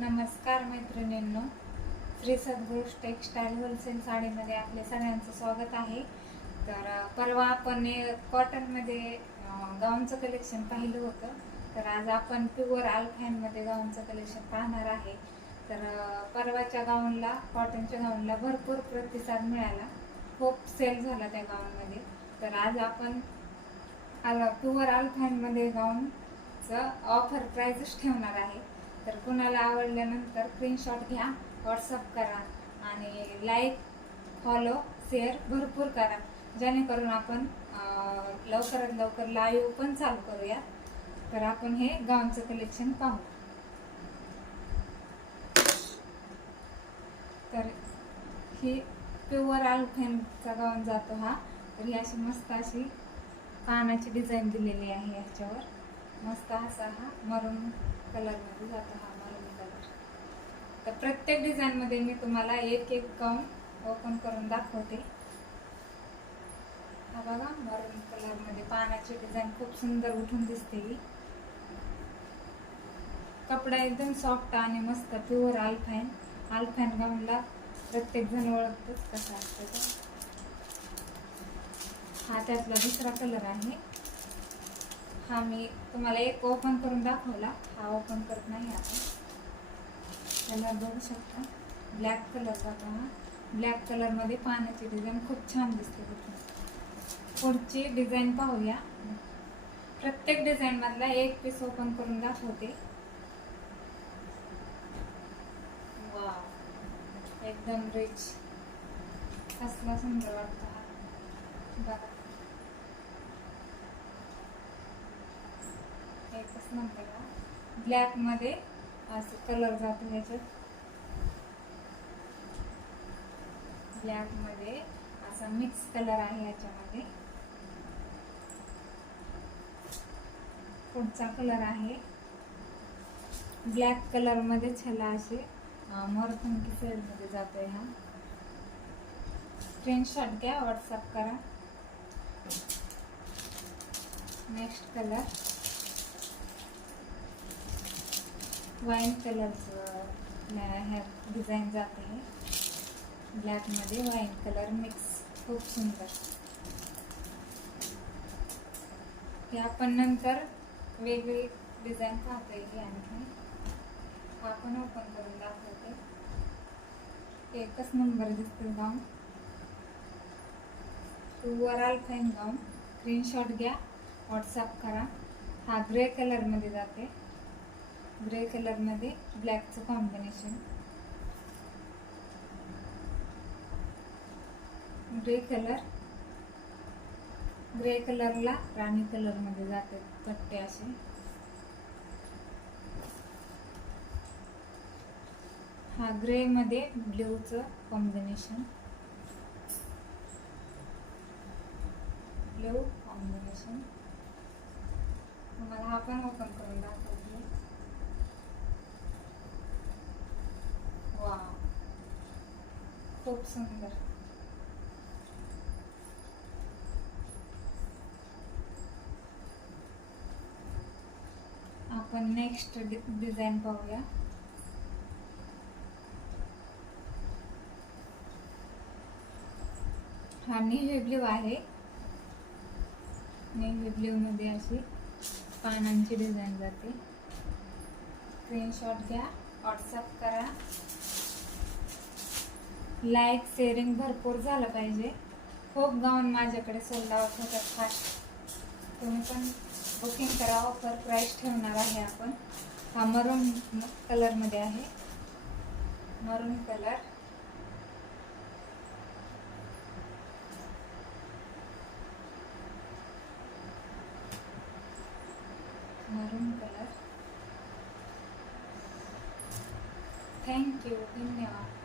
नमस्कार मैत्रिणींनो, श्री सद्गुरू textile wholesale साडीमध्ये आपले सगळ्यांचं स्वागत आहे. तर परवा आपण कॉटनमध्ये गाऊनचं कलेक्शन पाहिलं होतं. तर आज आपण प्युअर अल्फाईनमध्ये गाऊनचं कलेक्शन पाहणार आहे. तर परवाच्या गाऊनला, कॉटनच्या गाऊनला भरपूर प्रतिसाद मिळाला, खूप सेल झाला त्या गाऊनमध्ये. तर आज आपण प्युअर अल्फाईनमध्ये गाऊनचं ऑफर प्राइसच ठेवणार आहे. तर कुणाला आवडल्यानंतर स्क्रीनशॉट घ्या, व्हॉट्सअप करा आणि लाईक, फॉलो, शेअर भरपूर करा, जेणेकरून आपण लवकरात लवकर लाईव्ह पण चालू करूया. तर आपण हे गाऊनचं कलेक्शन पाहू. तर ही प्युअर अल्फाईनचा गाऊन जातो हा. तर ही अशी मस्त अशी कानाची डिझाईन दिलेली आहे. ह्याच्यावर मस्त असा हा मरून कलरमध्ये जातो हा मरून कलर. तर प्रत्येक डिझाईनमध्ये मी तुम्हाला एक एक गाऊन ओपन करून दाखवते. हा बघा, मरून कलरमध्ये पानाची डिझाईन खूप सुंदर उठून दिसते. कपडा एकदम सॉफ्ट आणि मस्त प्युअर अल्फाईन. अल्फाईन गाऊनला प्रत्येक जण ओळखतोच कसा असतो तो. हा त्यातला दुसरा कलर आहे. हा मी तुम्हाला एक ओपन करून दाखवला, हा ओपन करत नाही आपण. कलर बघू शकता, ब्लॅक कलर जातो हा. ब्लॅक कलरमध्ये पानाची डिझाईन खूप छान दिसते. पुढची डिझाईन पाहूया. प्रत्येक डिझाईन मधला एक पीस ओपन करून दाखवते. वाव, एकदम रिच, कसला सुंदर वाटतो हा. बघा, एकच नंबर हा. ब्लॅक मध्ये असं कलर जातो ह्याच्यात. ब्लॅक मध्ये असा मिक्स कलर आहे ह्याच्यामध्ये. पुढचा कलर आहे ब्लॅक कलर मध्ये छला असे मोरपंखी शेड मध्ये जातोय हा. स्क्रीनशॉट घ्या, व्हॉट्सअप करा. नेक्स्ट कलर वाईन कलरचं ह्या डिझाईन जाते आहे. ब्लॅक मध्ये वाईन कलर मिक्स, खूप सुंदर. हे आपण नंतर वेगळी डिझाईन पाहता येईल. आणखी आपण ओपन करून दाखवते. एकच नंबर दिसतो गाऊन, प्युअर अल्फाईन गाऊन. स्क्रीनशॉट घ्या, व्हॉट्सअप करा. हा ग्रे कलर मध्ये जाते. ग्रे कलर मध्ये ब्लॅकचं कॉम्बिनेशन. ग्रे कलरला राणी कलर मध्ये जाते पट्टे असे. हा ग्रे मध्ये ब्ल्यूचं कॉम्बिनेशन. Blue combination. तुम्हाला हा पण ओपन करून दाखवते. वाव, खूप सुंदर. आपण नेक्स्ट डिझाईन पाहूया. हा नेव्ही ब्ल्यू आहे. नेव्ही ब्ल्यू मध्ये अशी पानांची डिझाईन जाते. स्क्रीनशॉट घ्या, व्हॉट्सअप करा. लाईक, शेअरिंग भरपूर झालं पाहिजे. खूप गाऊन माझ्याकडे सोल्ड आउट होतात फास्ट. तुम्ही पण बुकिंग करा. ऑफर प्राइस ठेवणार आहे आपण. हा मरून कलर मध्ये आहे. मरून कलर, मरून कलर. थँक्यू, धन्यवाद.